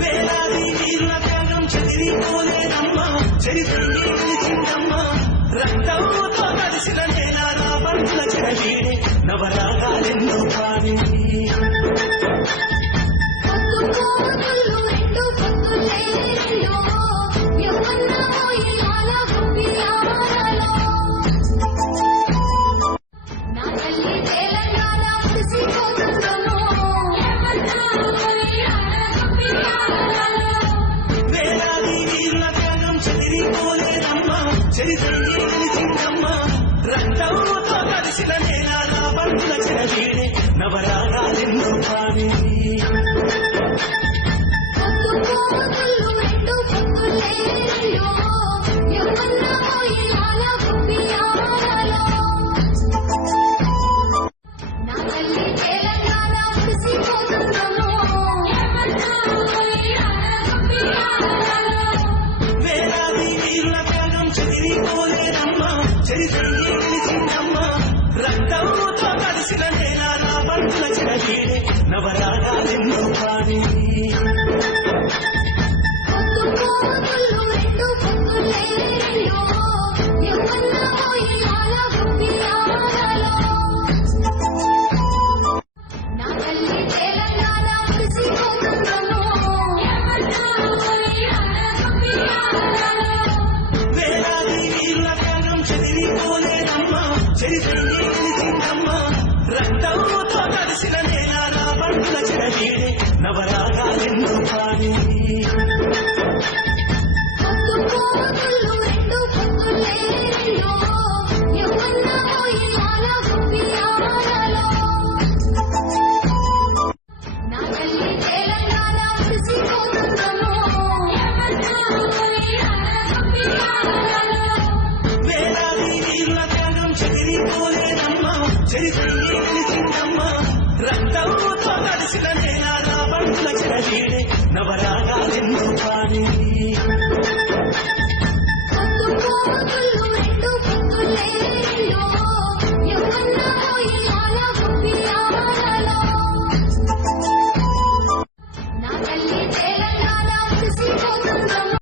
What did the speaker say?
వేలాది వీరుల త్యాగం చెదిరిపోలేదమ్మా, చరిత్రని నిలిచిందమ్మా. రక్తంతో కలిసిన నేల నా బంధుల చెరవీడే నవరాగాలెన్నో పాడే. వేలాది వీరుల త్యాగం చెదిరిపోలేదమ్మా, చరిత్రని నిలిచిందమ్మా. రక్తంతో కలిసిన నేల నా బంధుల చెరవీడే నవరాగాలెన్నో పాడే. వేలాది వీరుల త్యాగం చెదిరిపోలేదమ్మా, చరిత్రని నిలిచిందమ్మా. రక్తంతో కలిసిన నేల నా బంధుల చెరవీడే నవరాగాలెన్నో పాడే. వేలాది వీరుల త్యాగం చెదిరిపోలేదమ్మా, చరిత్రని నిలిచిందమ్మా. రక్తంతో కలిసిన నేల నా బంధుల చెరవీడే నవరాగాలెన్నో పాడే. వేలాది వీరుల త్యాగం చెదిరిపోలేదమ్మా, చరిత్రని నిలిచిందమ్మా. రక్తంతో కలిసిన నేల నా బంధుల చెరవీడే నవరాగాలెన్నో